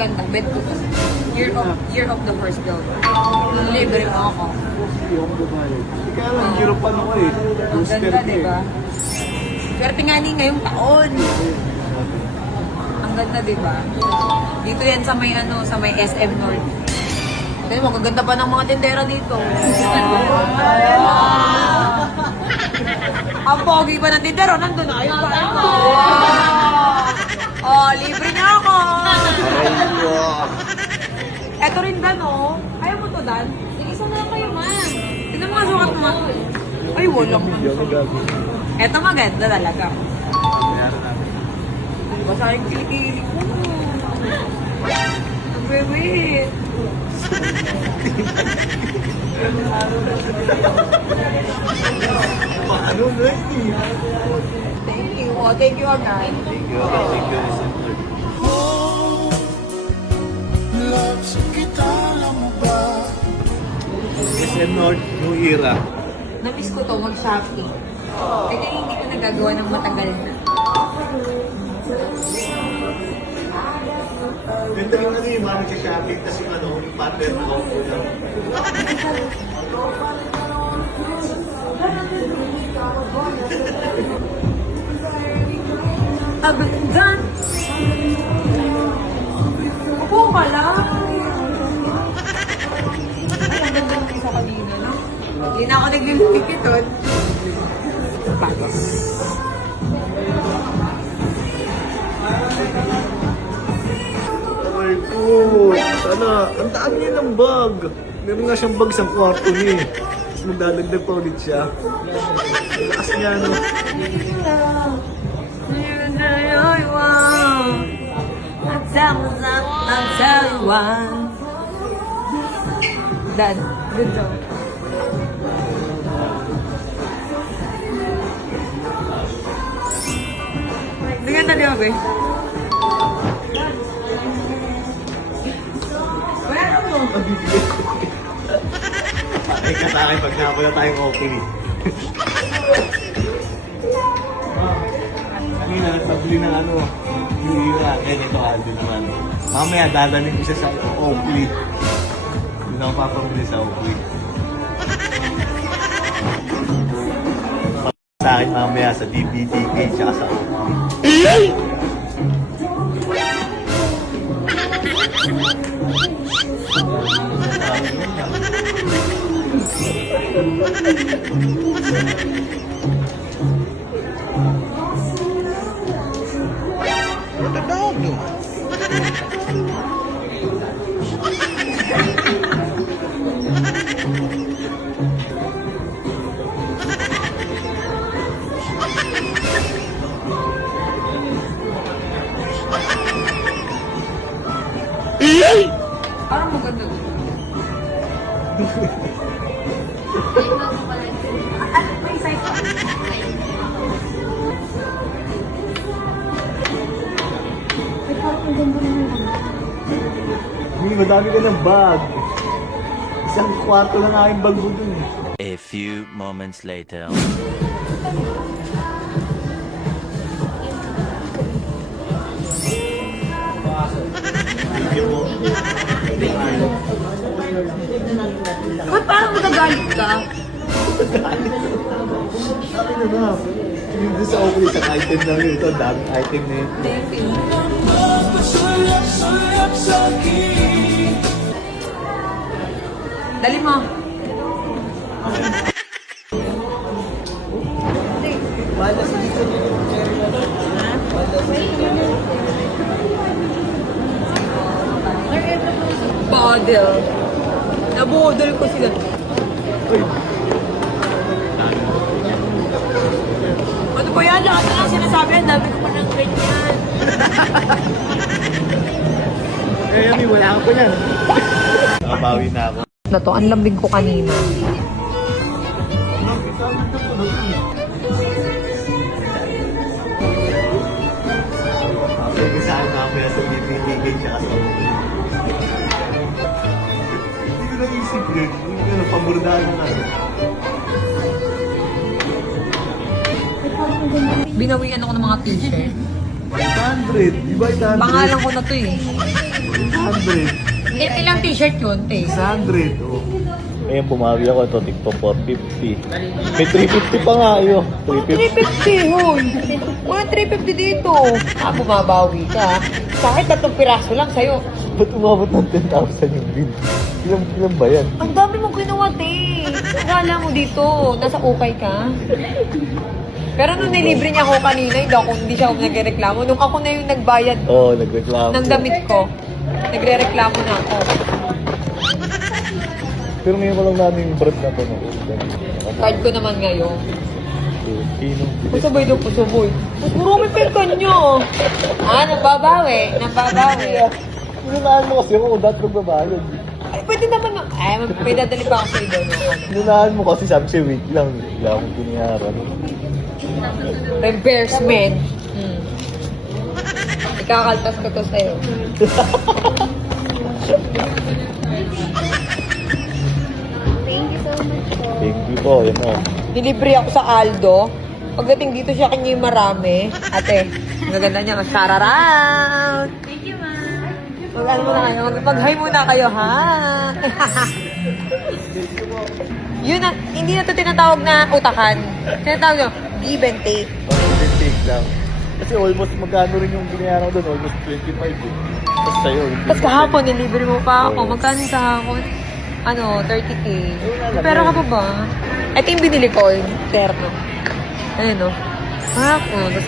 maganda. Bet ko. Year of the first girl. Libre mo ako. Kaya lang, European ako eh. Ang ganda, diba? Swerte nga ni ngayong taon. Ang ganda, diba? Dito yan sa may sa may SM North. Tignan mo, kaganda pa ng mga tindera dito. Ang pogi pa ng tindera, nandun na kayo pa. Oh, libre niya ako. Eto rin Dan, oh. Ayaw mo to, Dan? Sige, isa na lang kayo, ma. Tignan mo nga sukat mo. Ay, walang. Eto maganda talaga. Basta yung kilikili ko. Bebe. Ano na eh? Thank you. Oh, thank you agad. Thank you. Thank you. SM North, New Era. Namiss ko to mag-shopping. Kaya hindi ko nagagawa ng matagal na. Ganda yung yung mga nag-shopping kasi yung pattern ko. Abandan! Upo ka lang! Ay, ang ganda ng isa kanina, no? Hindi na ako naglilipikiton. Sapatos. Ay ko, sana, ang dami niya ng bag. Meron nga siyang bag sa kwarto niya eh. Tapos magdadagdag pa ulit siya. Ang lakas niya, no? I'll tell you why. Done. Good job. Tingnan na niyo, be. Wala mo. Mabibigay ko. Patay ka sa akin pag nakapala tayong opening. Kanina, nagpabili ng New Era. Kaya ito, Aldo naman. Mamaya, dadaling ko siya sa Oakley. Hindi na ako papabili sa Oakley. Sa akin mamaya sa DBTK tsaka sa Oakley. What the dog doing? Parang maganda doon. May size pa. Hindi, madami ka ng bag. Isang kwarto lang aking bag mo dun eh. A few moments later. Ba't parang magagalit ka? Sabi na na. Yung doon sa Oakley, isang item lang yun. Ito, daming item na yun. Thank you. Dali mo. Bala sa dito yung cherry na doon. Bala sa dito. Bodel. Nabodel ko sila. Uy. Ano ba yan? Lahat na lang sinasabi. Ang dami ko pa ng ganyan. Eh, Yami, wala ka pa yan. Nakabawi na ako. Na to, ang lambing ko kanina. Sabi ko saan mamaya sa BBTK siya kasi. Hindi ko naisip yun. Hindi ko napamurdahan na. Binawian ako ng mga t-shirt. 800. Di ba 800? Pangalan ko na to eh. 800. Ilang t-shirt yun, te? 600. Oh. Ngayon bumawi ako ito, TikTok 450. May 350 pa nga yun. 350. 350, hoy. Mga 350 dito. Bumabawi ka. Sa akin, 3 piraso lang sa'yo. Ba't umabot ng 10,000 yung bill? Ilan ba yan? Ang dami mong ginawa, te. Akala mo dito, nasa ukay ka. Pero nung nilibre niya ako kanina, hindi siya ako nagreklamo. Nung ako na yung nagbayad Oo, nagreklamo. ng damit ko, nagre-reklamo na ako. Pero ngayon ko lang namin yung brand na to. No? Card ko naman ngayon. Sino? Pasabay daw, pasabay. Marami pa yung kanya. Nababawi. Inunahan mo kasi ako, dati nagbabayad. Ay, pwede naman. May dadali pa ako sa iba. Inunahan mo kasi sabi siya, wait lang. Wala akong binayaran. Reimbursement. Ikakaltas ko to sa'yo. Thank you po, yun o. Dilibre ako sa Aldo. Pagdating dito siya kanya yung marami. Ate, ang gaganda niya. Shoutout! Thank you, ma'am. Mag-ano muna kayo? Mag-hi muna kayo, ha? Yun na, hindi na ito tinatawag na utakan. Tinatawag nyo, give and take. Parang take lang. Kasi almost magkano rin yung binayaran ko doon, almost 25 eh. Tapos tayo, Tapos kahapon, nilibre mo pa ako. Magkano kahapon? 30K. Pero ka pa ba? Ito yung binili ko, yung terno. Ayun, no? Tapos